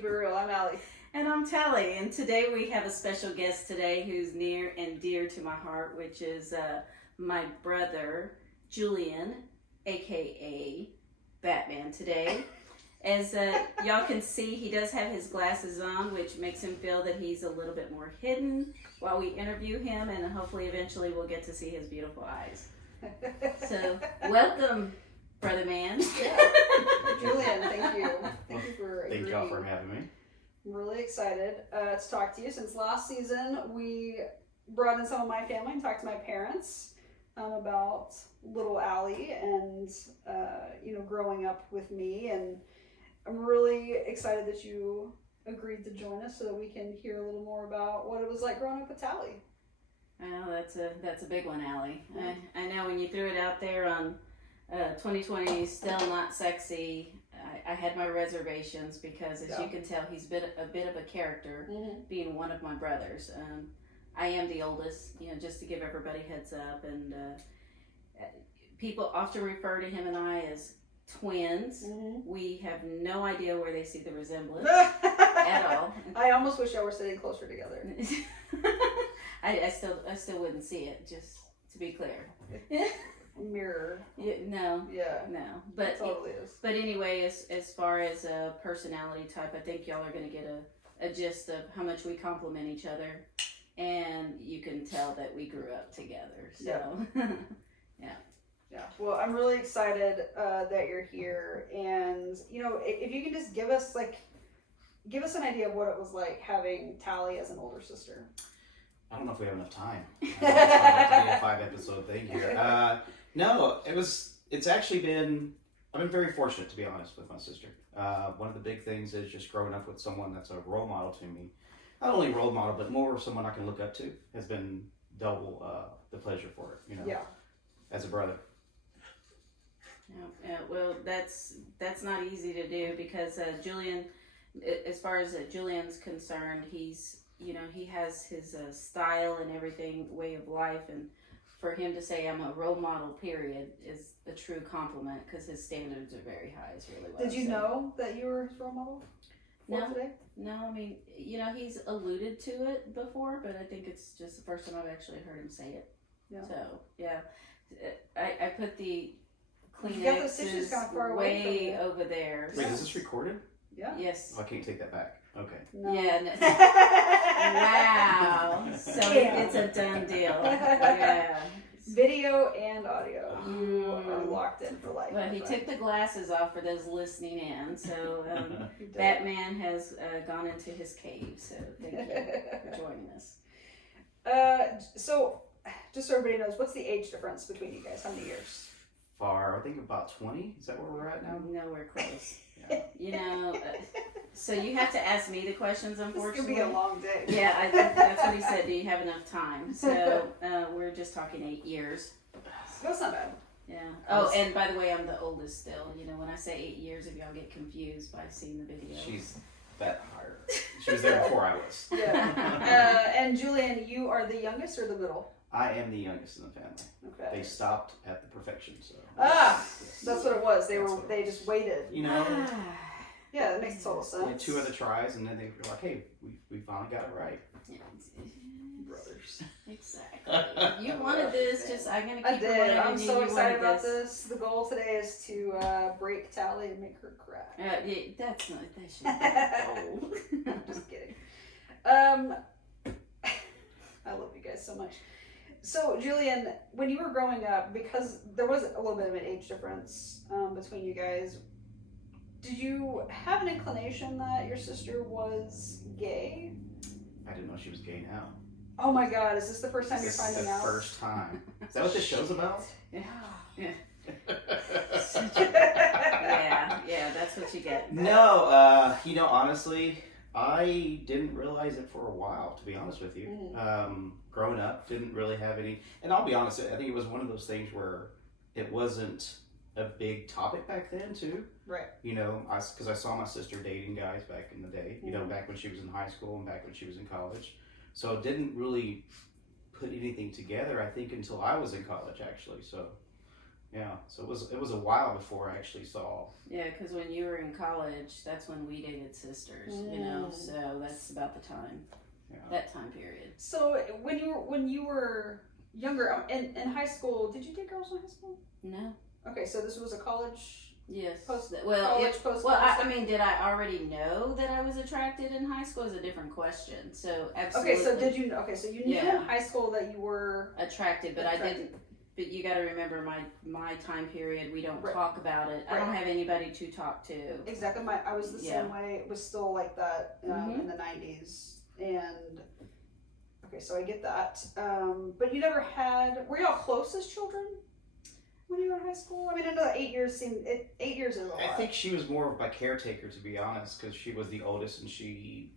keep it real. I'm Allie. And I'm Talie, and today we have a special guest today who's near and dear to my heart, which is my brother, Julian, aka Batman today. As y'all can see, he does have his glasses on, which makes him feel that he's a little bit more hidden while we interview him, and hopefully eventually we'll get to see his beautiful eyes. So, welcome, brother man. Yeah. Julian, thank you. Thank you for agreeing. Thank y'all for having me. I'm really excited to talk to you. Since last season, we brought in some of my family and talked to my parents about little Allie and, growing up with me. And I'm really excited that you agreed to join us so that we can hear a little more about what it was like growing up with Talie. I know that's a big one, Allie. I know when you threw it out there on 2020 Still Not Sexy, I had my reservations because, as you can tell, he's been a bit of a character, being one of my brothers. I am the oldest, just to give everybody heads up. And people often refer to him and I as twins. We have no idea where they see the resemblance at all. I almost wish I were sitting closer together. I still wouldn't see it, just to be clear. Mirror. No. But it totally is. But anyway, as far as a personality type, I think y'all are going to get a gist of how much we complement each other, and you can tell that we grew up together. So, yeah. Well, I'm really excited that you're here, and if you can just give us an idea of what it was like having Talie as an older sister. I don't know if we have enough time. It's going to be a 5-episode thing here. No, it's actually been, I've been very fortunate, to be honest, with my sister. One of the big things is just growing up with someone that's a role model to me. Not only role model, but more someone I can look up to has been double the pleasure for it, as a brother. Yeah, well, that's not easy to do because Julian, as far as Julian's concerned, he's he has his style and everything, way of life, and for him to say I'm a role model, period, is a true compliment because his standards are very high. Is really what Did you know that you were his role model? No. I mean, he's alluded to it before, but I think it's just the first time I've actually heard him say it. Yeah. So yeah, I put the Kleenexes way over there. Wait, is this recorded? Yeah. Yes. Oh, I can't take that back. Okay. No. Yeah. Wow. So it's a done deal. Yeah. Video and audio. You are locked in for life. Well, he took the glasses off for those listening in. So Batman has gone into his cave. So thank you for joining us. So, just so everybody knows, what's the age difference between you guys? How many years? I think about 20. Is that where we're at now? Nowhere close. So you have to ask me the questions, unfortunately. This could be a long day. Yeah, I think that's what he said. Do you have enough time? So we're just talking 8 years. That's not bad. Yeah. Oh, and by the way, I'm the oldest still. When I say 8 years, if y'all get confused by seeing the video. She's that higher. She was there before I was. Yeah. And Julian, you are the youngest or the middle? I am the youngest in the family. Okay. They stopped at the perfection, so. Yes. That's what it was. They just waited. Yeah, that makes total sense. They had 2 other tries, and then they were like, "Hey, we finally got it right." Yeah. Brothers. Exactly. You wanted this. I'm gonna keep I did. I'm you. so You excited wanted about this. The goal today is to break Talie and make her cry. That's not. That should be goal. Just kidding. I love you guys so much. So, Julian, when you were growing up, because there was a little bit of an age difference between you guys, did you have an inclination that your sister was gay? I didn't know she was gay now. Oh my God, is this the first time you're finding out? This is the first time. Is that what this show's about? Yeah. Yeah, that's what you get. No, honestly, I didn't realize it for a while, to be honest with you. Growing up, didn't really have any, and I'll be honest, I think it was one of those things where it wasn't a big topic back then too. Right. Because I saw my sister dating guys back in the day, back when she was in high school and back when she was in college. So it didn't really put anything together, I think, until I was in college, actually. So Yeah, so it was a while before I actually saw. Yeah, because when you were in college, that's when we dated sisters, you know, so that's about the time, that time period. So when you were younger, in high school, did you date girls in high school? No. Okay, so this was a college. Yes. Post well, I mean, did I already know that I was attracted in high school is a different question. So absolutely. Okay, so did you? Okay, so you knew in high school that you were attracted, but I didn't. But you got to remember my time period. We don't talk about it. I don't have anybody to talk to. Exactly. I was the same way. It was still like that in the 90s, and okay, so I get that. But you never had. Were y'all close as children? When you were in high school? I mean, I know that 8 years 8 years is a lot. I think she was more of my caretaker, to be honest, because she was the oldest, and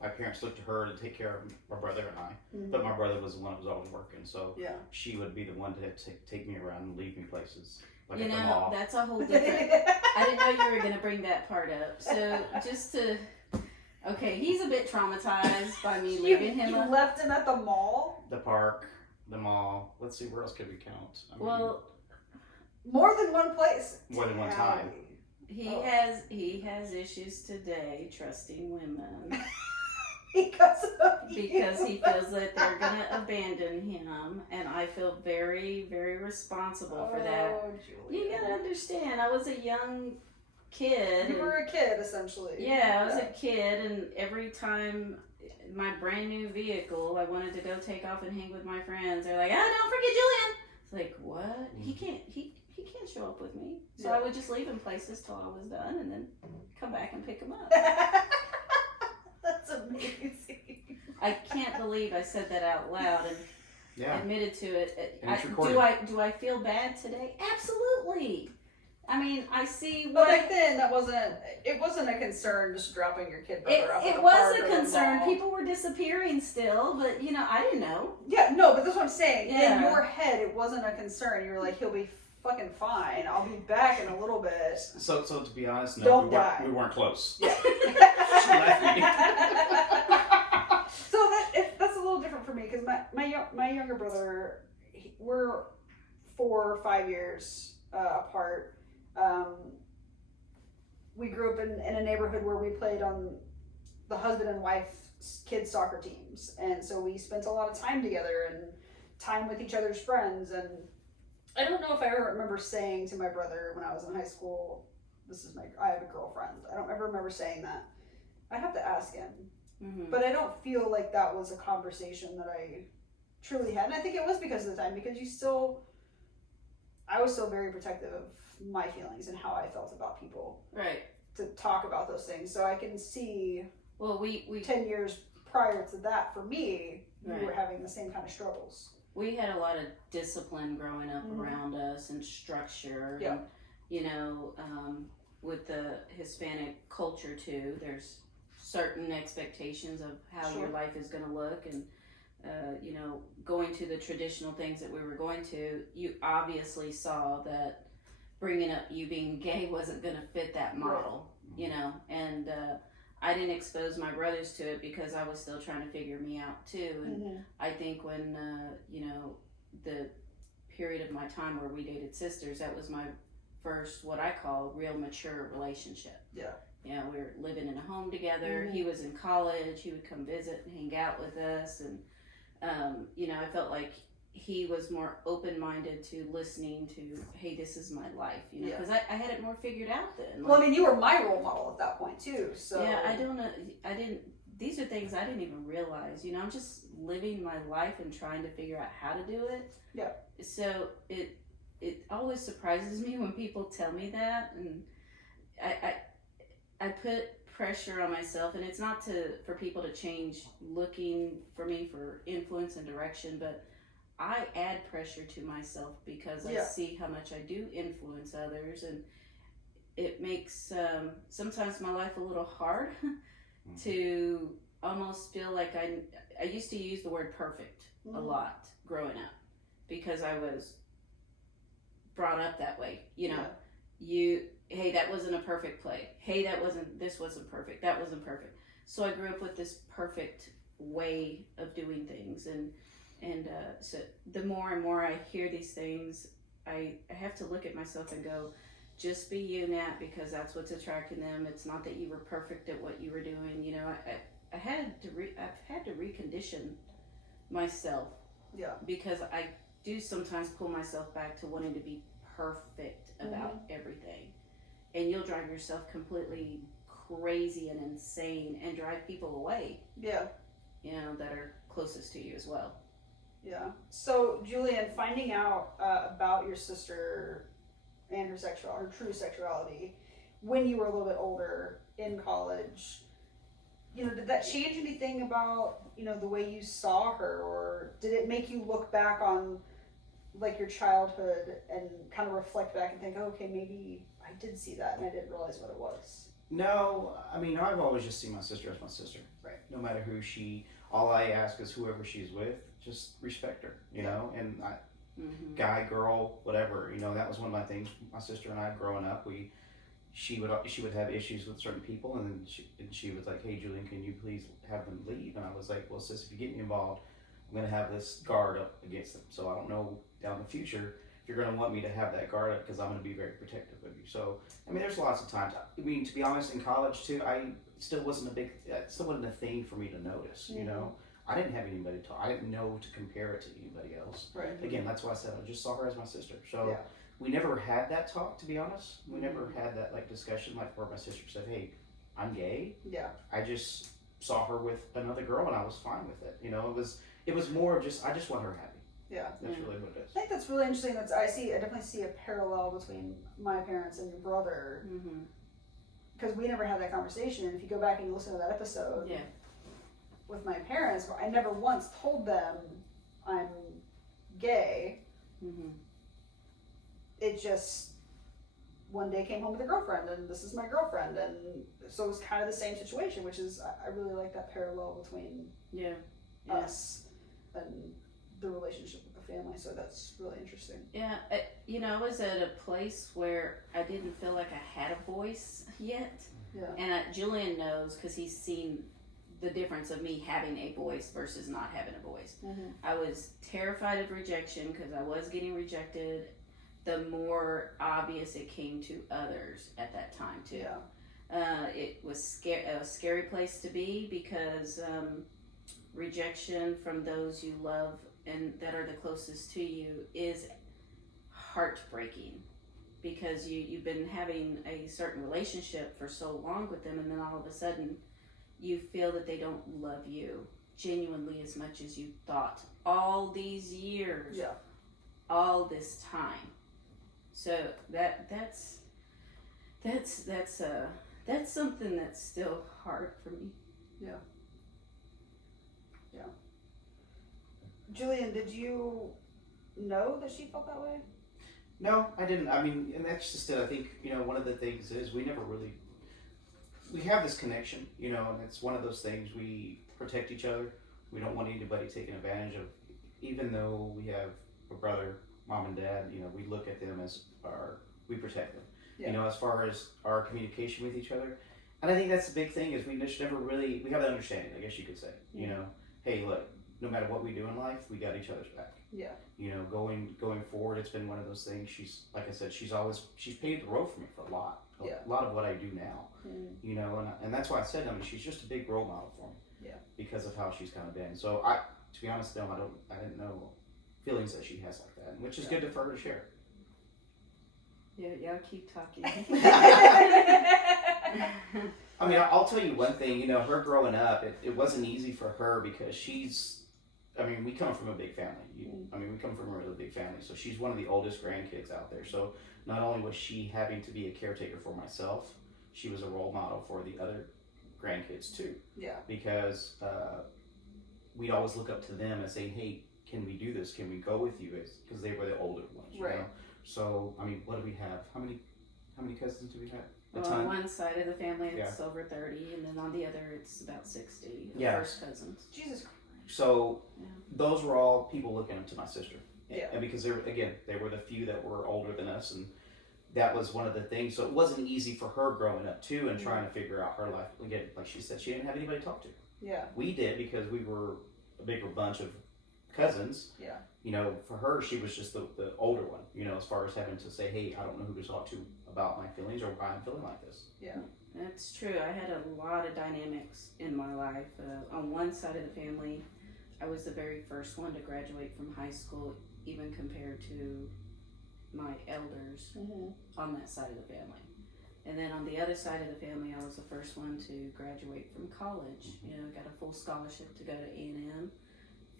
my parents looked to her to take care of my brother and I. But my brother was the one that was always working, so she would be the one to take me around and leave me places. Like you at the know, mall. that's a whole different. I didn't know you were going to bring that part up. So just to, okay, he's a bit traumatized by me leaving him. You left him at the mall? The park, the mall. Let's see, where else could we count? I mean, more than one place. More than one time. He has issues today trusting women. Because he feels that they're gonna abandon him, and I feel very, very responsible for that. Julian. You gotta understand, I was a young kid. You were a kid, essentially. Yeah, I was a kid, and every time my brand new vehicle, I wanted to go take off and hang with my friends. They're like, don't forget Julian. It's like, what? He can't show up with me. So I would just leave him places till I was done, and then come back and pick him up. That's amazing. I can't believe I said that out loud and admitted to it. Do I feel bad today? Absolutely. I mean, I see. But back then, it wasn't a concern just dropping your kid brother off. It was a concern. People were disappearing still, but I didn't know. Yeah, no, but that's what I'm saying. In your head, it wasn't a concern. You were like, he'll be fucking fine. I'll be back in a little bit. So to be honest, no, Don't we weren't close. Yeah. She left me. So that's a little different for me because my younger brother, we're 4 or 5 years apart. We grew up in a neighborhood where we played on the husband and wife kids soccer teams, and so we spent a lot of time together and time with each other's friends. And I don't know if I ever remember saying to my brother when I was in high school, I have a girlfriend. I don't ever remember saying that. I'd have to ask him. Mm-hmm. But I don't feel like that was a conversation that I truly had. And I think it was because of the time, because I was still very protective of my feelings and how I felt about people. Right. To talk about those things. So I can see, well, we 10 years prior to that, for me, we were having the same kind of struggles. We had a lot of discipline growing up around us and structure. Yeah. And, with the Hispanic culture too, there's certain expectations of how your life is going to look, and going to the traditional things that we were going to, you obviously saw that bringing up you being gay wasn't going to fit that model, and I didn't expose my brothers to it because I was still trying to figure me out too. And I think when the period of my time where we dated sisters, that was my first, what I call, real mature relationship. Yeah. We were living in a home together. He was in college. He would come visit and hang out with us. And, I felt like he was more open-minded to listening to, hey, this is my life, because I had it more figured out then. Well, I mean, you were my role model at that point too, so. Yeah, these are things I didn't even realize, I'm just living my life and trying to figure out how to do it. Yeah. So it always surprises me when people tell me that, and I put pressure on myself, and it's not for people to change looking for me for influence and direction, but I add pressure to myself because I see how much I do influence others, and it makes sometimes my life a little hard to almost feel like I used to use the word perfect a lot growing up because I was brought up that way, hey, that wasn't a perfect play. Hey, this wasn't perfect. That wasn't perfect. So I grew up with this perfect way of doing things, and so the more and more I hear these things, I have to look at myself and go, just be you, Nat, because that's what's attracting them. It's not that you were perfect at what you were doing. You know, I've had to recondition myself. Yeah. Because I do sometimes pull myself back to wanting to be perfect about everything. And you'll drive yourself completely crazy and insane and drive people away. Yeah. You know, that are closest to you as well. Yeah. So, Julian, finding out about your sister and her true sexuality, when you were a little bit older in college, you know, did that change anything about, you know, the way you saw her, or did it make you look back on, like, your childhood and kind of reflect back and think, oh, okay, maybe I did see that and I didn't realize what it was? No, I mean, I've always just seen my sister as my sister. Right. No matter who all I ask is whoever she's with, just respect her, you know, and guy, girl, whatever, you know, that was one of my things. My sister and I, growing up, she would have issues with certain people, and then she was like, hey, Julian, can you please have them leave? And I was like, well, sis, if you get me involved, I'm going to have this guard up against them. So I don't know down the future if you're going to want me to have that guard up, because I'm going to be very protective of you. So, I mean, there's lots of times. I mean, to be honest, in college too, it still wasn't a thing for me to notice, you know. I didn't have anybody to talk. I didn't know to compare it to anybody else. Right. Again, that's why I said I just saw her as my sister. So we never had that talk, to be honest. We never had that like discussion like where my sister said, hey, I'm gay. Yeah. I just saw her with another girl and I was fine with it. You know, it was more of just, I just want her happy. Yeah. That's really what it is. I think that's really interesting. I definitely see a parallel between my parents and your brother. Because we never had that conversation. And if you go back and you listen to that episode with my parents, I never once told them I'm gay. It just one day came home with a girlfriend, and this is my girlfriend, and so it was kind of the same situation, which is I really like that parallel between us and the relationship with the family. So that's really interesting. Yeah, you know, I was at a place where I didn't feel like I had a voice yet. Yeah, and Julian knows because he's seen the difference of me having a voice versus not having a voice. I was terrified of rejection because I was getting rejected. The more obvious it came to others at that time too. It was a scary place to be because rejection from those you love and that are the closest to you is heartbreaking, because you've been having a certain relationship for so long with them, and then all of a sudden you feel that they don't love you genuinely as much as you thought all these years, all this time. So that's something that's still hard for me. Yeah. Julian, did you know that she felt that way? No, I didn't. I mean, and that's just it. I think, you know, one of the things is we have this connection, you know, and it's one of those things, we protect each other. We don't want anybody taken advantage of, even though we have a brother, mom and dad, you know, we look at them as we protect them. You know, as far as our communication with each other. And I think that's the big thing is we have that understanding, I guess you could say, you know, hey, look, no matter what we do in life, we got each other's back. Yeah. You know, going forward, it's been one of those things. She's, like I said, she's paved the road for me for a lot of what I do now. You know, and that's why I said, I mean, she's just a big role model for me. Yeah. Because of how she's kind of been. So to be honest, I didn't know feelings that she has like that, which is good for her to share. Yeah, keep talking. I mean, I'll tell you one thing, you know, her growing up, it wasn't easy for her because we come from a big family. We come from a really big family. So she's one of the oldest grandkids out there. So not only was she having to be a caretaker for myself, she was a role model for the other grandkids too. Yeah. Because we'd always look up to them and say, hey, can we do this? Can we go with you? Because they were the older ones, you know? So, I mean, what do we have? How many cousins do we have? On one side of the family, it's over 30, and then on the other, it's about 60. First cousins. Jesus Christ. So, those were all people looking up to my sister. Yeah. And because they were the few that were older than us, and that was one of the things. So, it wasn't easy for her growing up, too, and trying to figure out her life. Again, like she said, she didn't have anybody to talk to. Yeah. We did because we were a bigger bunch of cousins. Yeah. You know, for her, she was just the older one. You know, as far as having to say, hey, I don't know who to talk to about my feelings or why I'm feeling like this. Yeah. That's true. I had a lot of dynamics in my life. On one side of the family, I was the very first one to graduate from high school, even compared to my elders on that side of the family. And then on the other side of the family, I was the first one to graduate from college. You know, got a full scholarship to go to A&M.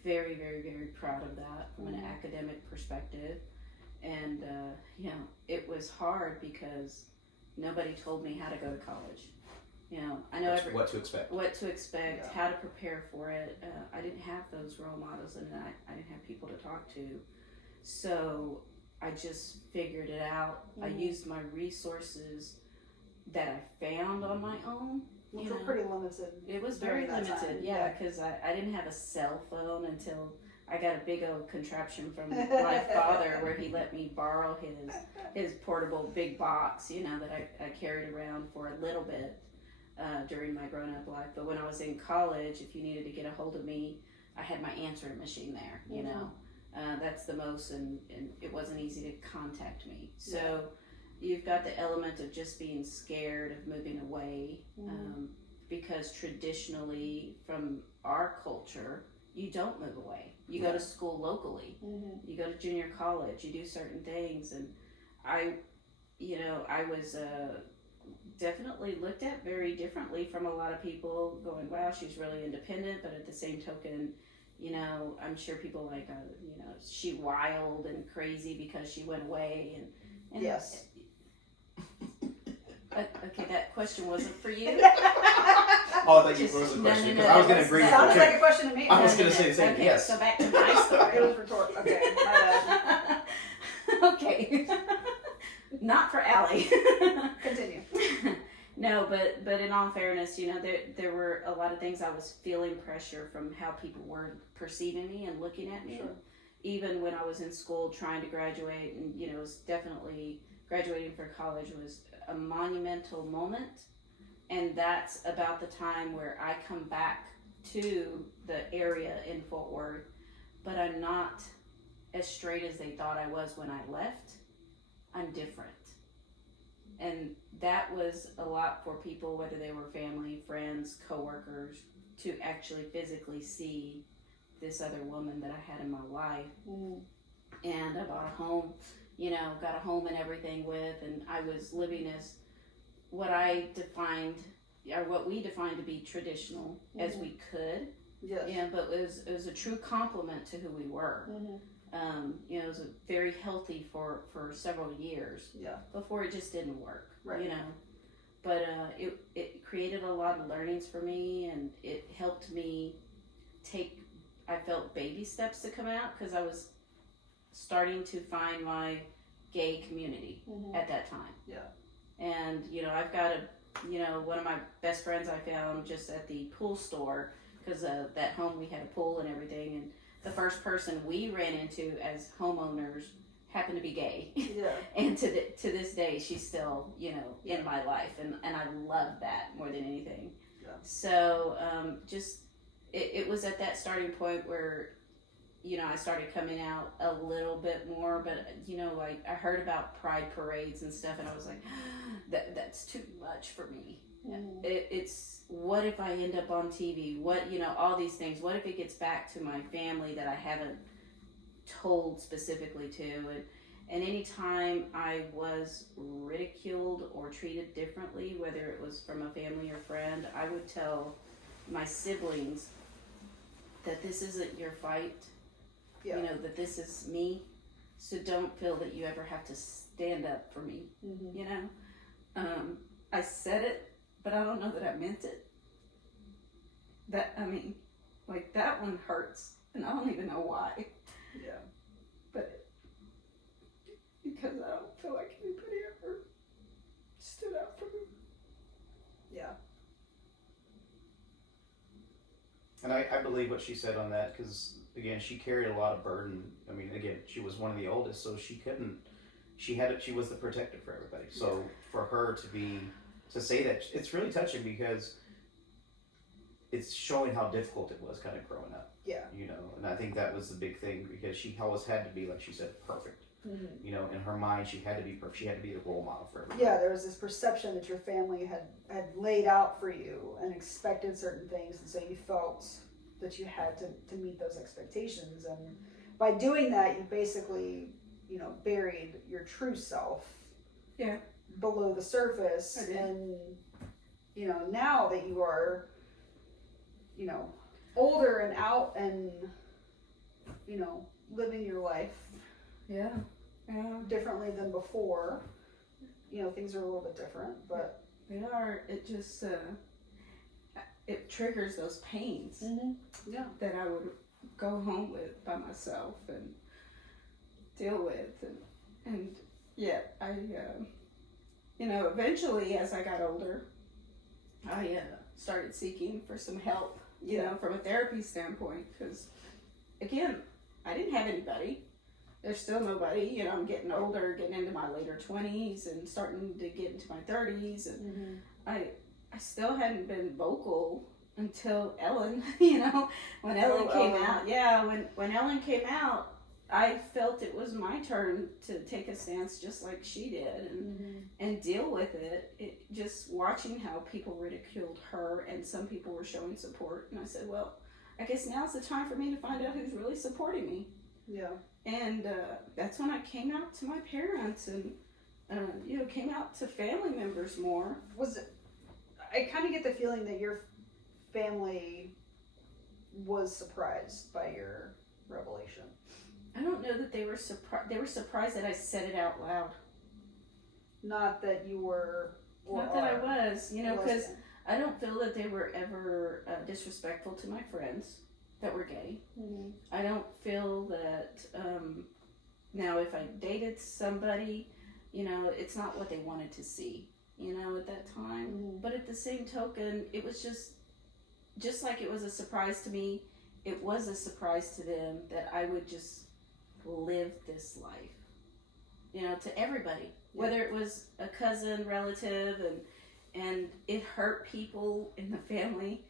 Very, very, very proud of that from an academic perspective. And, you know, it was hard because nobody told me how to go to college. You know, I know what to expect. What to expect, how to prepare for it. I didn't have those role models, and I didn't have people to talk to. So I just figured it out. I used my resources that I found on my own. Which were pretty limited. It was very limited, yeah, because I didn't have a cell phone until I got a big old contraption from my father where he let me borrow his portable big box, you know, that I carried around for a little bit during my grown-up life. But when I was in college, if you needed to get a hold of me, I had my answering machine there, you know. That's the most, and it wasn't easy to contact me. So you've got the element of just being scared of moving away, because traditionally from our culture, you don't move away. You go to school locally. You go to junior college. You do certain things. And I was definitely looked at very differently from a lot of people, going, wow, she's really independent. But at the same token, you know, I'm sure people like, you know, she wild and crazy because she went away. And yes. Okay, that question wasn't for you. Oh, I thought you posed a question because I was going to agree with Sounded you. like a question to me. I was going to say the same. Okay, Yes. so back to my story. It was rhetorical. Okay, my bad. Okay. Not for Allie. Continue. No, but in all fairness, you know, there were a lot of things I was feeling pressure from how people were perceiving me and looking at me. Sure. Even when I was in school trying to graduate, and you know, it was definitely graduating for college was a monumental moment. And that's about the time where I come back to the area in Fort Worth, but I'm not as straight as they thought I was when I left. I'm different. And that was a lot for people, whether they were family, friends, coworkers, to actually physically see this other woman that I had in my life. And I bought a home, you know, got a home and everything with, and I was living as what I defined, or what we defined to be traditional as we could. Yes. Yeah, but it was a true compliment to who we were. You know, it was very healthy for several years. Yeah. Before it just didn't work. Right. You know, but it created a lot of learnings for me, and it helped me take, I felt, baby steps to come out, because I was starting to find my gay community at that time. Yeah. And you know, I've got one of my best friends I found just at the pool store, because that home we had a pool and everything, and the first person we ran into as homeowners happened to be gay. Yeah. And to this day, she's still, you know, in my life, and I love that more than anything. Yeah. So just it was at that starting point where, you know, I started coming out a little bit more, but you know, like I heard about pride parades and stuff, and I was like, that's too much for me. It's what if I end up on TV? What, you know, all these things. What if it gets back to my family that I haven't told specifically to? And anytime I was ridiculed or treated differently, whether it was from a family or friend, I would tell my siblings that this isn't your fight. Yeah. You know, that this is me. So don't feel that you ever have to stand up for me. You know? I said it, but I don't know that I meant it. Like that one hurts, and I don't even know why. Yeah. But because I don't feel like anybody ever stood up for me. Yeah. And I believe what she said on that, because again, she carried a lot of burden. I mean, again, she was one of the oldest, so she was the protector for everybody. So for her to say that, it's really touching, because it's showing how difficult it was kind of growing up. Yeah. You know, and I think that was the big thing because she always had to be, like she said, perfect. Mm-hmm. You know, in her mind, she had to be perfect. She had to be the role model for everybody. Yeah, there was this perception that your family had laid out for you and expected certain things, and so you felt that you had to meet those expectations. And by doing that, you basically, you know, buried your true self. Yeah. Below the surface. And, you know, now that you are, you know, older and out and, you know, living your life Yeah. differently than before, you know, things are a little bit different, but They are. It just it triggers those pains yeah, that I would go home with by myself and deal with, and yet I you know, eventually as I got older, I started seeking for some help, you know, from a therapy standpoint, because again, I didn't have anybody. There's still nobody, you know. I'm getting older, getting into my later 20s and starting to get into my 30s, and I still hadn't been vocal until Ellen, you know, when Ellen came out. Yeah, when Ellen came out, I felt it was my turn to take a stance just like she did and deal with it. Just watching how people ridiculed her and some people were showing support, and I said, well, I guess now's the time for me to find out who's really supporting me. yeah. And that's when I came out to my parents and, you know, came out to family members more. Was it? I kind of get the feeling that your family was surprised by your revelation. I don't know that they were surprised. They were surprised that I said it out loud. Not that you were. Or Not that I was, you know, because lesbian. I don't feel that they were ever disrespectful to my friends that were gay. Mm-hmm. I don't feel that, now if I dated somebody, you know, it's not what they wanted to see, you know, at that time. Mm-hmm. But at the same token, it was just like it was a surprise to me, it was a surprise to them that I would just live this life, you know, to everybody. Yeah. Whether it was a cousin, relative, and it hurt people in the family,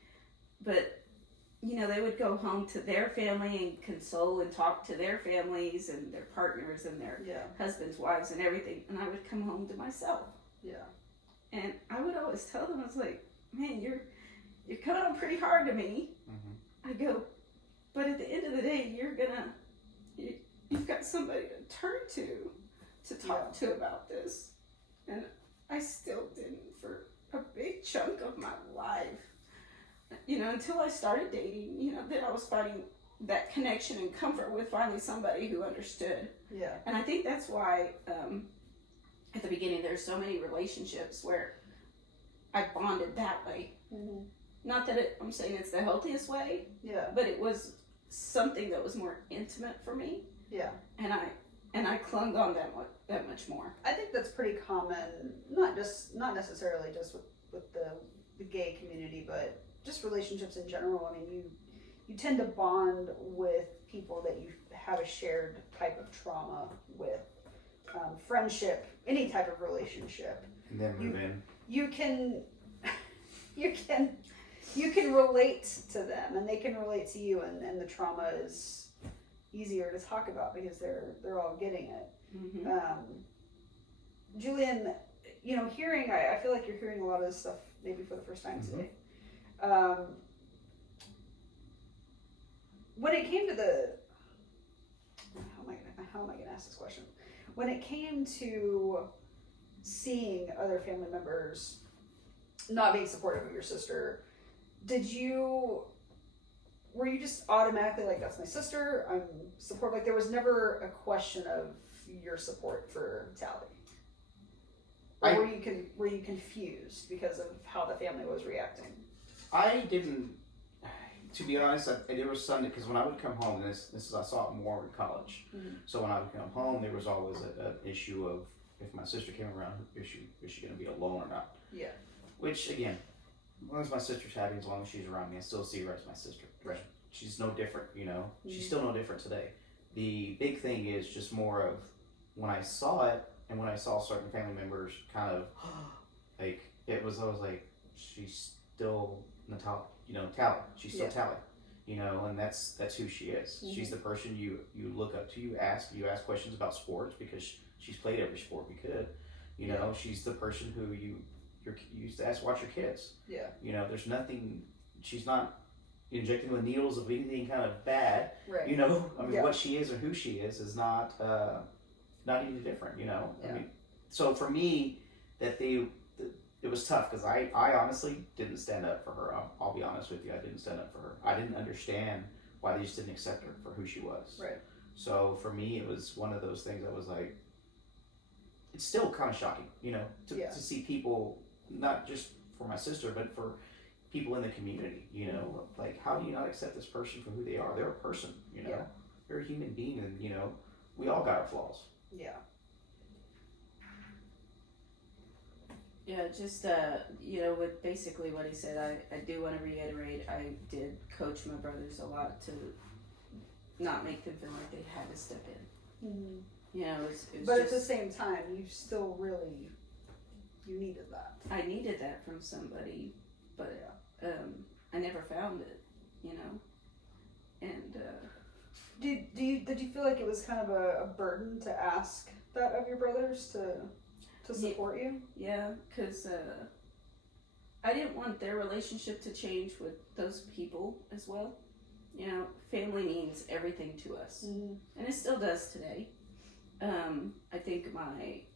but you know, they would go home to their family and console and talk to their families and their partners and their husbands, wives, and everything. And I would come home to myself. Yeah. And I would always tell them, I was like, man, you're coming on pretty hard to me. Mm-hmm. I go, but at the end of the day, you've got somebody to turn to talk to about this. And I still didn't for a big chunk of my life. You know, until I started dating, you know, then I was finding that connection and comfort with finally somebody who understood. Yeah. And I think that's why, at the beginning, there's so many relationships where I bonded that way. Mm-hmm. Not that I'm saying it's the healthiest way, Yeah. but it was something that was more intimate for me. Yeah. And I clung on that much more. I think that's pretty common, not necessarily just with the gay community, but just relationships in general. I mean, you tend to bond with people that you have a shared type of trauma with, friendship, any type of relationship. And then move in. You can relate to them, and they can relate to you, and the trauma is easier to talk about because they're all getting it. Mm-hmm. Julian, you know, I feel like you're hearing a lot of this stuff maybe for the first time today. When it came to how am I gonna ask this question? When it came to seeing other family members not being supportive of your sister, were you just automatically like, that's my sister, I'm supportive? Like, there was never a question of your support for Talie? Or were you confused because of how the family was reacting? I didn't, to be honest, there was something, because when I would come home, and this is, I saw it more in college. Mm-hmm. So when I would come home, there was always an issue of, if my sister came around, is she going to be alone or not? Yeah. Which, again, as long as my sister's happy, as long as she's around me, I still see her as my sister. Right. She's no different, you know? Mm-hmm. She's still no different today. The big thing is just more of, when I saw it, and when I saw certain family members kind of, like, I was like, she's still Talie. She's still Yeah. Talie. And that's who she is. She's the person you look up to. You ask questions about sports because she's played every sport we could. She's the person who you used to watch your kids. Yeah. There's nothing. She's not injecting with needles of anything kind of bad. Right. What she is or who she is not any different. Yeah. So for me, it was tough because I honestly didn't stand up for her. I'll be honest with you. I didn't stand up for her. I didn't understand why they just didn't accept her for who she was. Right. So for me, it was one of those things that was like, it's still kind of shocking, to see people, not just for my sister, but for people in the community, like, how do you not accept this person for who they are? They're a person, Yeah. They're a human being, and, we all got our flaws. Yeah. Yeah, just, with basically what he said, I do want to reiterate, I did coach my brothers a lot to not make them feel like they had to step in. Mm-hmm. It was But just, at the same time, you still really, you needed that. I needed that from somebody, but I never found it, and Did you feel like it was kind of a burden to ask that of your brothers to support you? yeah, because I didn't want their relationship to change with those people as well. Family means everything to us, and it still does today. I think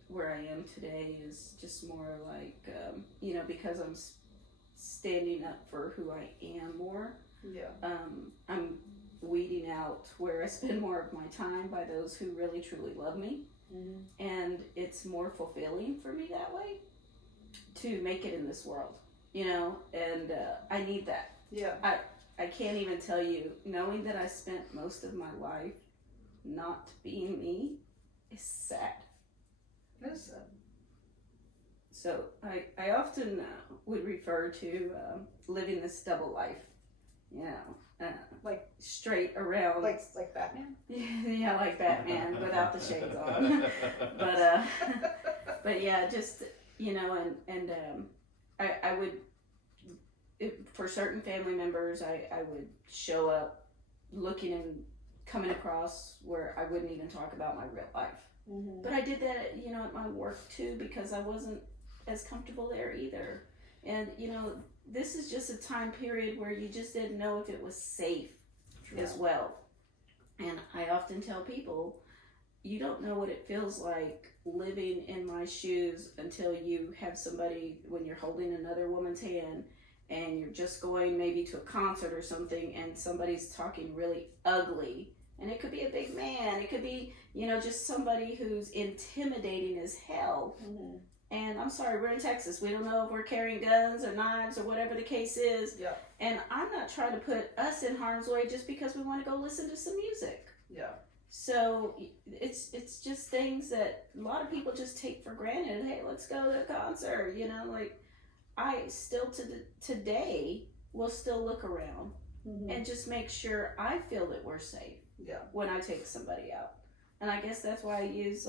where I am today is just more like, because I'm standing up for who I am more. Yeah. I'm weeding out where I spend more of my time by those who really truly love me. And it's more fulfilling for me that way to make it in this world, and I need that. Yeah. I can't even tell you, knowing that I spent most of my life not being me is sad. It is sad. So I often would refer to living this double life, like straight around. Like Batman? Yeah, like Batman without the shades on. But yeah, just, I would, for certain family members, I would show up looking and coming across where I wouldn't even talk about my real life. But I did that, at my work too, because I wasn't as comfortable there either. And, this is just a time period where you just didn't know if it was safe as well. And I often tell people, you don't know what it feels like living in my shoes until you have somebody, when you're holding another woman's hand and you're just going maybe to a concert or something and somebody's talking really ugly. And it could be a big man. It could be, just somebody who's intimidating as hell. And I'm sorry, we're in Texas. We don't know if we're carrying guns or knives or whatever the case is. Yeah. And I'm not trying to put us in harm's way just because we want to go listen to some music. Yeah. So it's just things that a lot of people just take for granted. Hey, let's go to a concert. I still today will still look around and just make sure I feel that we're safe. Yeah. When I take somebody out. And I guess that's why I use,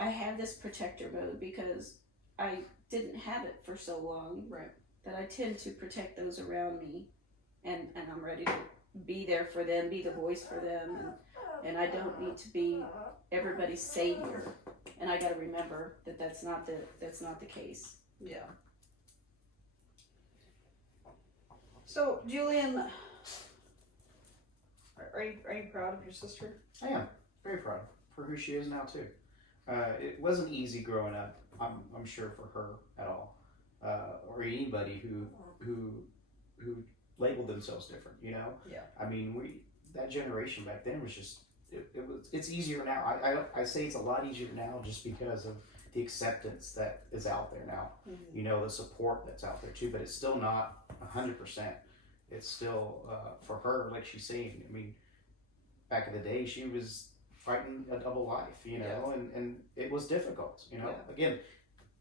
I have this protector mode because I didn't have it for so long. Right. That I tend to protect those around me, and I'm ready to be there for them, be the voice for them, and I don't need to be everybody's savior. And I got to remember that that's not the case. Yeah. So, Julian, are you proud of your sister? I am very proud for who she is now too. It wasn't easy growing up. I'm sure for her at all, or anybody who labeled themselves different. Yeah. I mean, that generation back then was just it's easier now. I say it's a lot easier now just because of the acceptance that is out there now. The support that's out there too, but it's still not 100%. It's still for her, like she's saying. I mean, back in the day, she was fighting a double life, and it was difficult, Yeah. Again,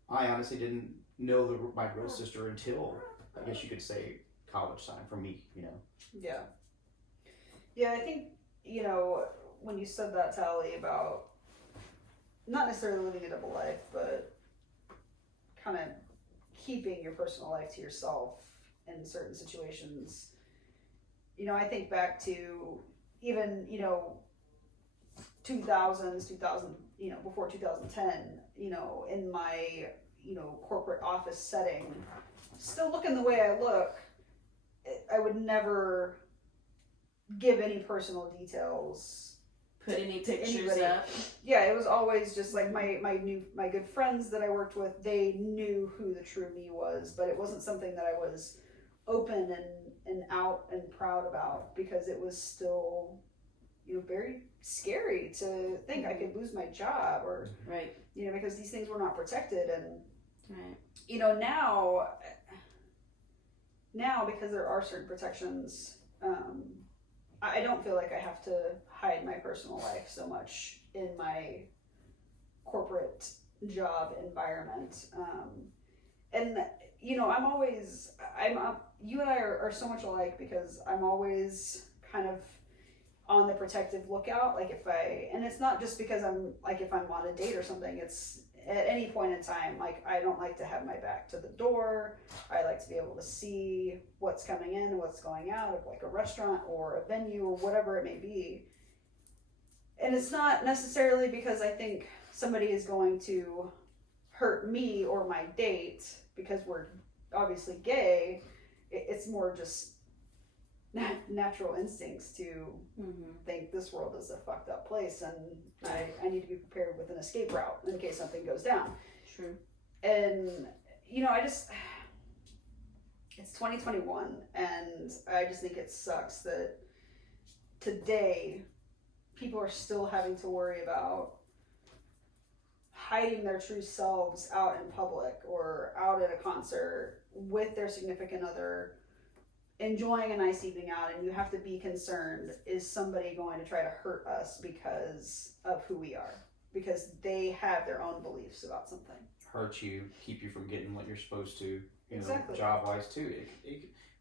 I honestly didn't know my real sister until, I guess you could say, college time for me, Yeah. Yeah, I think, when you said that, Talie, about not necessarily living a double life, but kind of keeping your personal life to yourself in certain situations. You know, I think back to even, you know, 2000, you know, before 2010, you know, in my, you know, corporate office setting, still looking the way I look, I would never give any personal details. Put any to pictures anybody. up. Yeah, it was always just like my good friends that I worked with, they knew who the true me was, but it wasn't something that I was open and out and proud about, because it was still, you know, very scary to think I could lose my job, or Right. you know, because these things were not protected. And Right. you know, now because there are certain protections, I don't feel like I have to hide my personal life so much in my corporate job environment. And you know, you and I are so much alike, because I'm always kind of on the protective lookout. Like and it's not just because I'm like, if I'm on a date or something, it's at any point in time, like I don't like to have my back to the door. I like to be able to see what's coming in and what's going out of like a restaurant or a venue or whatever it may be. And it's not necessarily because I think somebody is going to hurt me or my date because we're obviously gay. It's more just natural instincts to think this world is a fucked up place, and I need to be prepared with an escape route in case something goes down. True. And you know, it's 2021, and I just think it sucks that today people are still having to worry about hiding their true selves out in public or out at a concert with their significant other, enjoying a nice evening out, and you have to be concerned, is somebody going to try to hurt us because of who we are, because they have their own beliefs about something. Hurt you, keep you from getting what you're supposed to, you Exactly. know, job wise too.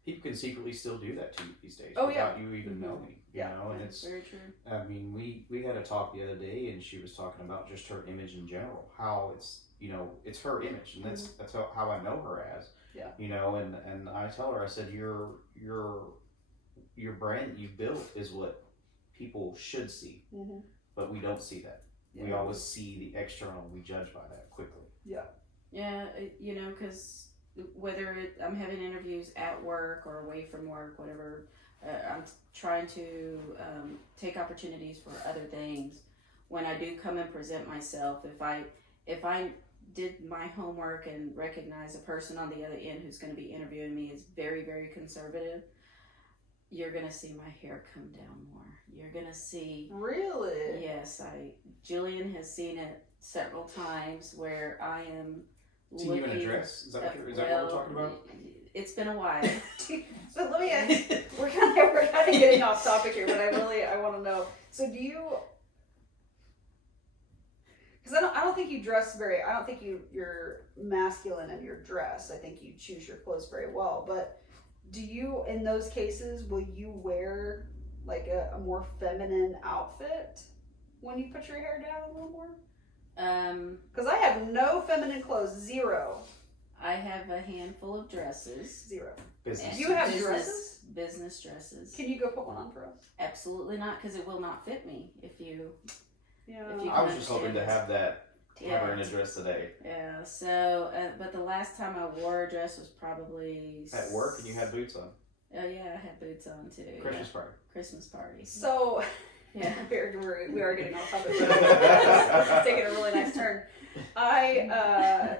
People can secretly still do that to you these days yeah. without you even knowing, you Yeah. know, and it's very true. I mean, we had a talk the other day, and she was talking about just her image in general, how it's, you know, it's her image, and that's how I know her as. Yeah. You know, and I tell her, I said, your brand that you've built is what people should see, but we don't see that. Yeah. We always see the external, and we judge by that quickly. Yeah. Yeah, you know, because whether I'm having interviews at work or away from work, whatever, I'm trying to take opportunities for other things. When I do come and present myself, if I did my homework and recognize a person on the other end who's going to be interviewing me is very, very conservative, you're going to see my hair come down more. You're going to see... Really? Yes, Julian has seen it several times where I am Do you even a dress? Is that what what we're talking about? It's been a while. So let me ask, we're kind of getting off topic here, but I want to know. So do you... Because I don't think you dress I don't think you're masculine in your dress. I think you choose your clothes very well. But do you, in those cases, will you wear like a more feminine outfit when you put your hair down a little more? Because I have no feminine clothes, zero. I have a handful of dresses. Zero. Business. You have dresses? Business dresses. Can you go put one on for us? Absolutely not, because it will not fit me if you... Yeah. I was just hoping to have her in a dress today. Yeah, so, but the last time I wore a dress was probably... At work, and you had boots on. Oh yeah, I had boots on too. Christmas party. Christmas party. So, yeah, we are getting off topic. It's taking a really nice turn. I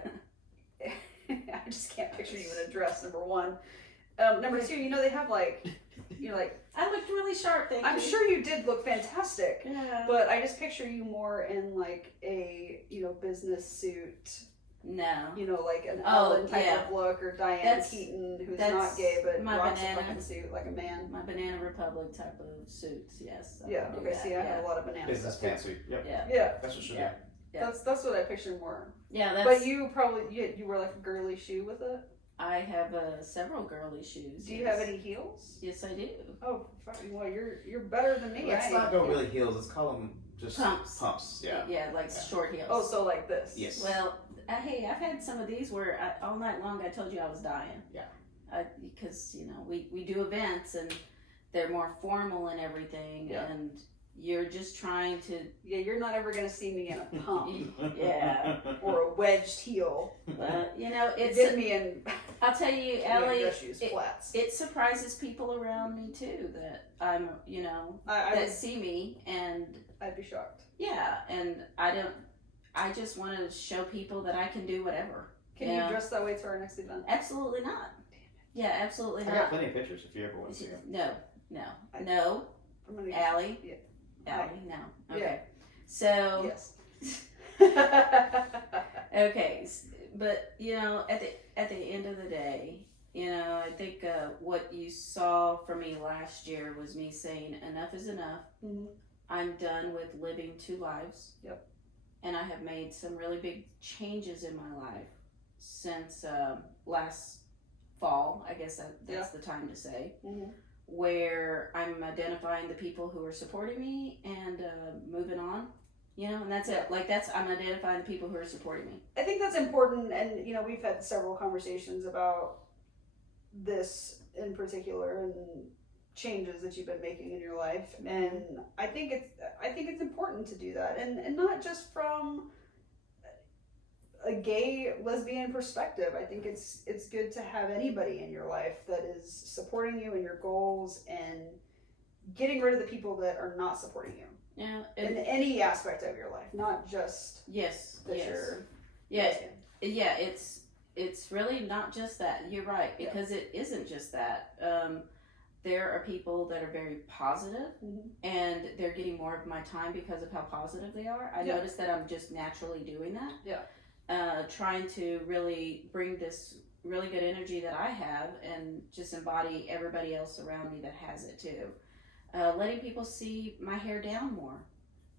just can't picture you in a dress. Number one. Number two, you know they have like I looked really sharp. I'm sure you did look fantastic. Yeah. But I just picture you more in like a business suit. No. Like an Ellen type of look, or Diane Keaton, who's not gay but rocks a fucking suit like a man. My Banana Republic type of suits, yes. Yeah. Okay. See, I have a lot of banana business pantsuit. Yep. Yeah. That's what she did. Yeah. That's what I picture more. Yeah. But you probably you wear like a girly shoe with it. I have several girly shoes. Do you have any heels? Yes, I do. Oh, well, you're better than me. Let's not go really heels. Let's call them just pumps. Yeah. Yeah, like short heels. Oh, so like this. Yes. Well, hey, I've had some of these where all night long I told you I was dying. Yeah. because we do events and they're more formal and everything, and you're just trying to. Yeah, you're not ever gonna see me in a pump. Yeah. Or a wedged heel. But it's. Did me in. I'll tell you, Ellie. Flats. It surprises people around me too that I'm, that see me, and I'd be shocked. Yeah, and I just want to show people that I can do whatever. Can you dress that way to our next event? Absolutely not. Yeah, absolutely not. I got plenty of pictures if you ever want to see them. No. Allie? Yeah. Allie, no. Okay. Yeah. So. Yes. Okay, but at the end of the day, I think what you saw from me last year was me saying enough is enough. Mm-hmm. I'm done with living two lives. Yep. And I have made some really big changes in my life since last fall. I guess that's the time to say. Mm-hmm. Where I'm identifying the people who are supporting me and moving on. And that's it. Like I'm identifying the people who are supporting me. I think that's important, and we've had several conversations about this in particular and changes that you've been making in your life, and I think it's important to do that, and not just from a gay lesbian perspective. I think it's good to have anybody in your life that is supporting you in your goals and getting rid of the people that are not supporting you. Yeah, in any aspect of your life, not just that you're lesbian. Yeah. It's really not just that. You're right, because it isn't just that. There are people that are very positive, and they're getting more of my time because of how positive they are. I notice that I'm just naturally doing that. Yeah. Trying to really bring this really good energy that I have and just embody everybody else around me that has it too. Letting people see my hair down more.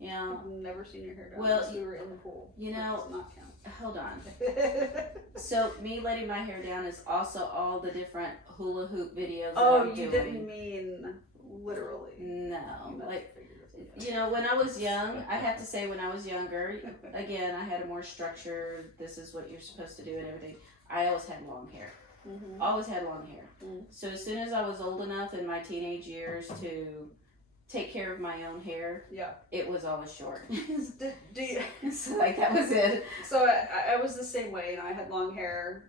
I've never seen your hair down. Well, we were in the pool. Not count. Hold on. So me letting my hair down is also all the different hula hoop videos that I'm doing. Didn't mean literally. No, when I was young, I have to say when I was younger, again, I had a more structure. This is what you're supposed to do and everything. I always had long hair. Mm-hmm. Always had long hair. Mm-hmm. So as soon as I was old enough in my teenage years to take care of my own hair, it was always short. So that was it. So I was the same way. I had long hair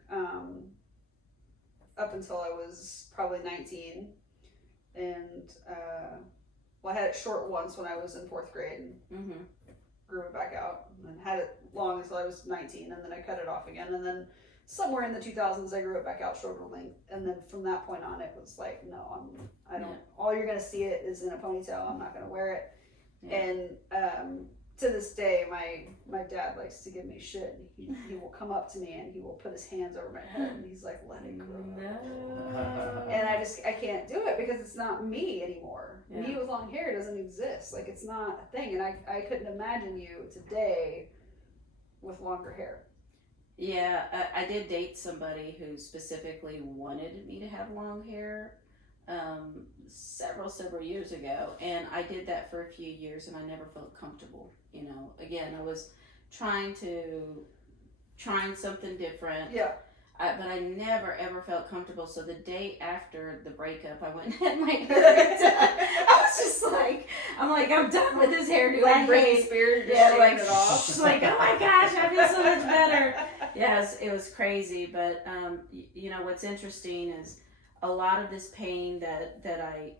up until I was probably 19, and I had it short once when I was in 4th grade, and grew it back out, and had it long until I was 19, and then I cut it off again, and then somewhere in the 2000s, I grew it back out shoulder length, and then from that point on, it was like, no, I don't. All you're gonna see it is in a ponytail. I'm not gonna wear it. Yeah. And to this day, my dad likes to give me shit. He will come up to me and he will put his hands over my head and he's like, "Let it grow." No. And I can't do it because it's not me anymore. Yeah. Me with long hair doesn't exist. Like, it's not a thing, and I couldn't imagine you today with longer hair. Yeah, I did date somebody who specifically wanted me to have long hair several years ago, and I did that for a few years, and I never felt comfortable. Again, I was trying something different. Yeah. But I never ever felt comfortable. So the day after the breakup, I went and had my hair done. I was just like, I'm done with this hairdo. Like Britney Spears, like it off. Just like, oh my gosh, I feel so much better. Yes, it was crazy. But what's interesting is a lot of this pain that I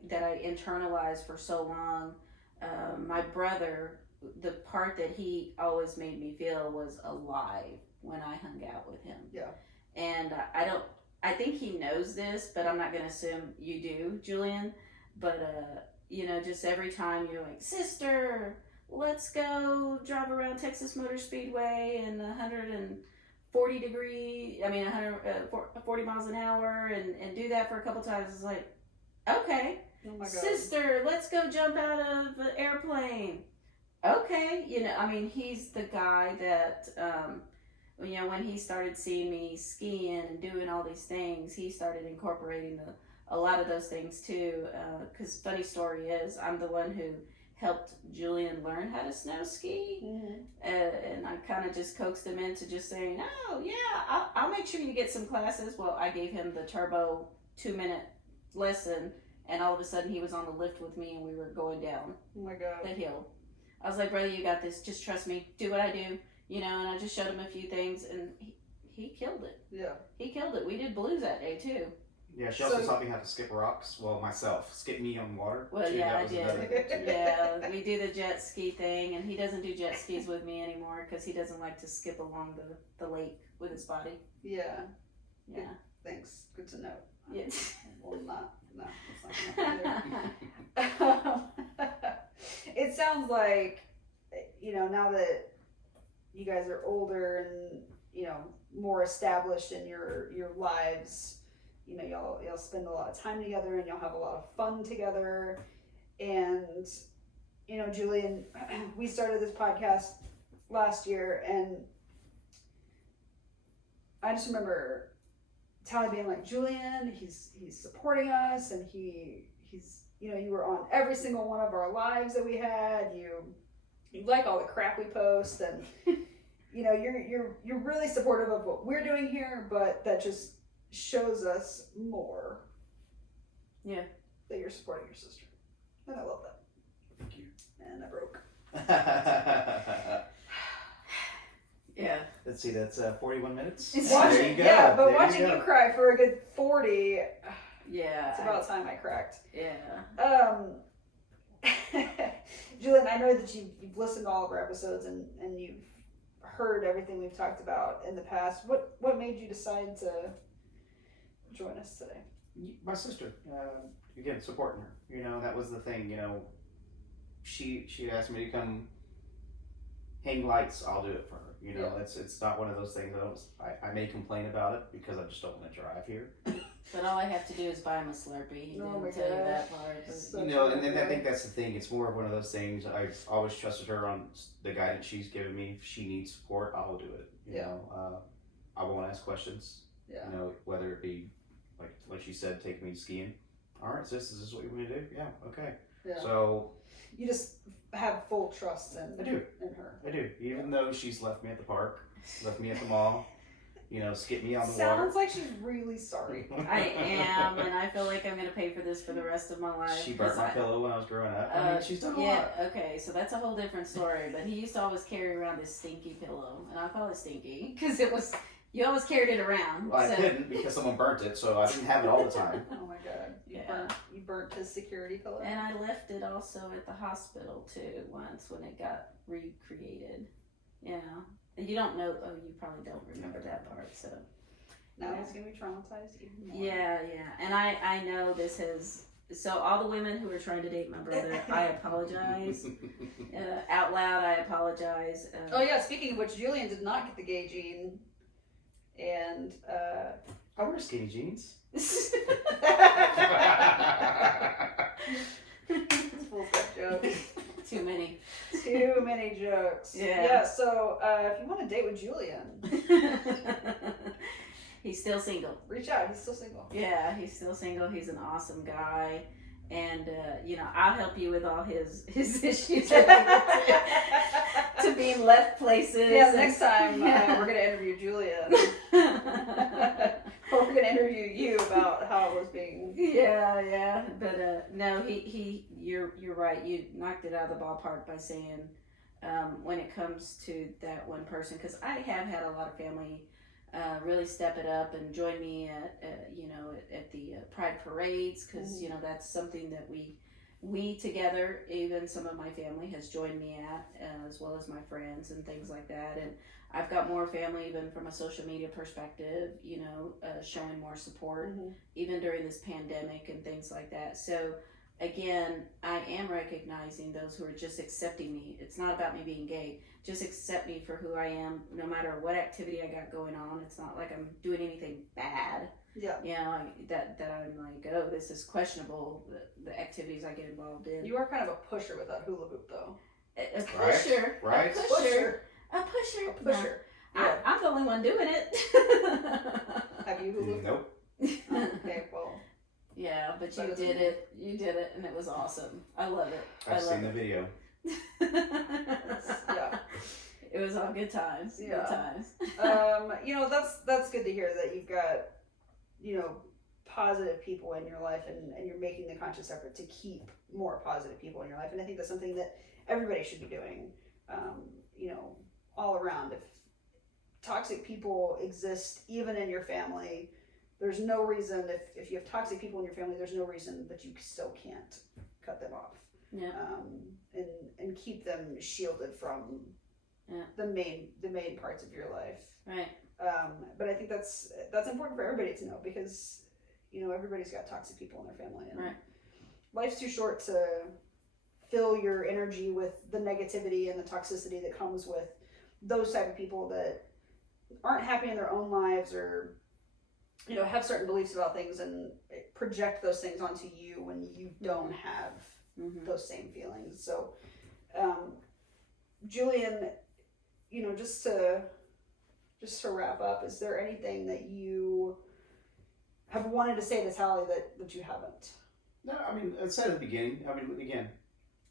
internalized for so long. My brother, the part that he always made me feel was alive when I hung out with him. Yeah. And I think he knows this, but I'm not going to assume you do, Julian. But, just every time you're like, sister, let's go drive around Texas Motor Speedway in 140 miles an hour and do that for a couple times. It's like, okay. Oh my God. Sister, let's go jump out of an airplane. Okay. He's the guy that, when he started seeing me skiing and doing all these things, he started incorporating a lot of those things too. Because funny story is, I'm the one who helped Julian learn how to snow ski. And I kind of just coaxed him into just saying, oh, yeah, I'll make sure you get some classes. Well, I gave him the turbo 2-minute lesson, and all of a sudden he was on the lift with me and we were going down the hill. I was like, brother, you got this. Just trust me. Do what I do. You know, and I just showed him a few things, and he killed it. Yeah. He killed it. We did blues that day, too. Yeah, she also taught me how to skip rocks. Well, myself. Skip me on water. Well, yeah, I did. Yeah, we do the jet ski thing, and he doesn't do jet skis with me anymore because he doesn't like to skip along the lake with his body. Yeah. Yeah. Thanks. Good to know. Yeah. Well, no, it's not It sounds like, you know, now that you guys are older and, you know, more established in your lives, you know, y'all spend a lot of time together and y'all have a lot of fun together. And, you know, Julian, we started this podcast last year, and I just remember Talie being like, Julian, he's supporting us, and he's, you know, you were on every single one of our lives that we had. You like all the crap we post, and you know, you're really supportive of what we're doing here, but that just shows us more. Yeah. That you're supporting your sister. And I love that. Thank you. And I broke. Yeah. Let's see, that's 41 minutes. There you go. Yeah, but watching you cry for a good 40. Yeah. It's about time I cracked. Yeah. Julian, I know that you've listened to all of our episodes and you've heard everything we've talked about in the past. What made you decide to join us today? My sister. Again, supporting her. You know, that was the thing. You know, she asked me to come hang lights. I'll do it for her. You know, it's not one of those things. I may complain about it because I just don't want to drive here. But all I have to do is buy him a Slurpee. He didn't tell you that part. You know, and I think that's the thing. It's more of one of those things. I've always trusted her on the guidance she's given me. If she needs support, I'll do it. You know, I won't ask questions. Yeah. You know, whether it be like she said, take me skiing. All right, sis, is this what you want to do? Yeah, okay. Yeah. So you just have full trust in her. I do. Even though she's left me at the park, left me at the mall, you know, skip me on the water. Sounds like she's really sorry. I am, and I feel like I'm going to pay for this for the rest of my life. She burnt my pillow when I was growing up. I mean, she's done a lot. Okay, so that's a whole different story. But he used to always carry around this stinky pillow, and I call it stinky because it was. You always carried it around. Well, I couldn't because someone burnt it, so I didn't have it all the time. Oh my god! You burnt his security pillow. And I left it also at the hospital too once when it got recreated. You know, and you don't know. Oh, you probably don't remember that part. So now it's gonna be traumatized even more. Yeah, and I know this has. So all the women who are trying to date my brother, I apologize. Out loud, I apologize. Oh yeah, speaking of which, Julian did not get the gay gene. And I wear skinny jeans. It's full step jokes. Too many jokes. Yeah. So if you want to date with Julian, he's still single. Reach out. He's still single. Yeah, he's still single. He's an awesome guy. And, you know, I'll help you with all his issues related to being left places. Yeah, next time we're going to interview Julian. Or we're going to interview you about how it was being. Yeah. But, no, you're right. You knocked it out of the ballpark by saying when it comes to that one person, because I have had a lot of family really step it up and join me at the Pride parades, because you know that's something that we together, even some of my family has joined me at, as well as my friends and things like that. And I've got more family even from a social media perspective, you know, showing more support even during this pandemic and things like that. So again, I am recognizing those who are just accepting me. It's not about me being gay. Just accept me for who I am, no matter what activity I got going on. It's not like I'm doing anything bad. Yeah. You know, that I'm like, oh, this is questionable, the activities I get involved in. You are kind of a pusher with that hula hoop, though. A pusher. Right. A pusher. No, yeah. I'm the only one doing it. Have you hula hoop? Nope. Okay, well. Yeah, but you did it. You did it, and it was awesome. I love it. I've seen the video. Yeah. It was all good times. Yeah. Good times. You know, that's good to hear that you've got, you know, positive people in your life, and you're making the conscious effort to keep more positive people in your life. And I think that's something that everybody should be doing, you know, all around. If toxic people exist even in your family, there's no reason, if you have toxic people in your family, there's no reason that you still can't cut them off. Yeah. And keep them shielded from the main parts of your life. Right. But I think that's important for everybody to know, because, you know, everybody's got toxic people in their family, and right. Life's too short to fill your energy with the negativity and the toxicity that comes with those type of people that aren't happy in their own lives, or, you know, have certain beliefs about things and project those things onto you when you don't have those same feelings. So, Julian, you know, just to wrap up, is there anything that you have wanted to say to Talie that you haven't? No, I mean, I said at the beginning, I mean, again,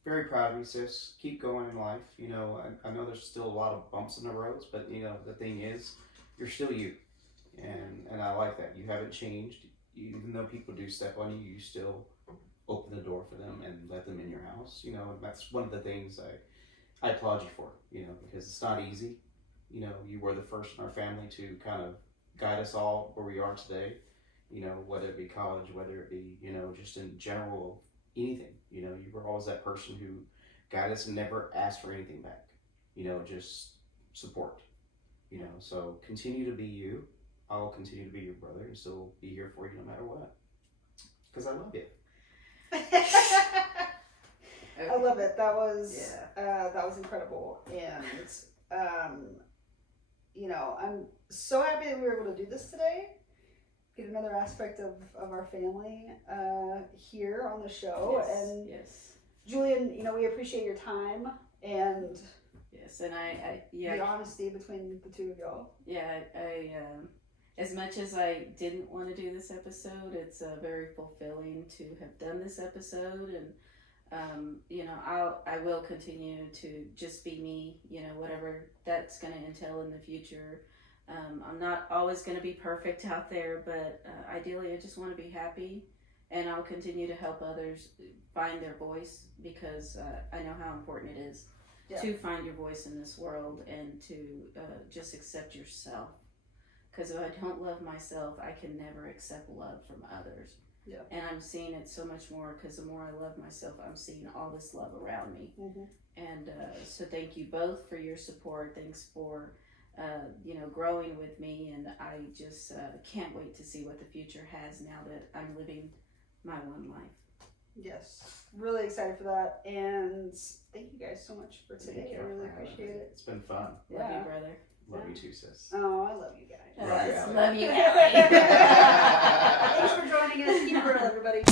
very proud of you, sis. Keep going in life. You know, I know there's still a lot of bumps in the roads, but, you know, the thing is, you're still you. And I like that. You haven't changed. Even though people do step on you, you still open the door for them and let them in your house. You know, and that's one of the things I applaud you for, you know, because it's not easy. You know, you were the first in our family to kind of guide us all where we are today. You know, whether it be college, whether it be, you know, just in general, anything. You know, you were always that person who guided us and never asked for anything back. You know, just support. You know, so continue to be you. I'll continue to be your brother and still be here for you no matter what. Because I love you. I love it. That was incredible. And you know, I'm so happy that we were able to do this today. Get another aspect of our family here on the show. Yes, and yes. Julian, you know, we appreciate your time and yes, and I the honesty between the two of y'all. Yeah, I as much as I didn't want to do this episode, it's very fulfilling to have done this episode, and you know, I will continue to just be me, you know, whatever that's going to entail in the future. I'm not always going to be perfect out there, but ideally I just want to be happy, and I'll continue to help others find their voice, because I know how important it is to find your voice in this world, and to just accept yourself. Because if I don't love myself, I can never accept love from others. Yeah. And I'm seeing it so much more, because the more I love myself, I'm seeing all this love around me. Mm-hmm. And so thank you both for your support. Thanks for, you know, growing with me. And I just can't wait to see what the future has now that I'm living my one life. Yes. Really excited for that. And thank you guys so much for today. I really appreciate it. It's been fun. Love you, brother. Love you too, sis. Oh, I love you guys. Love you, Allie. Thanks for joining us. Keep it real, everybody.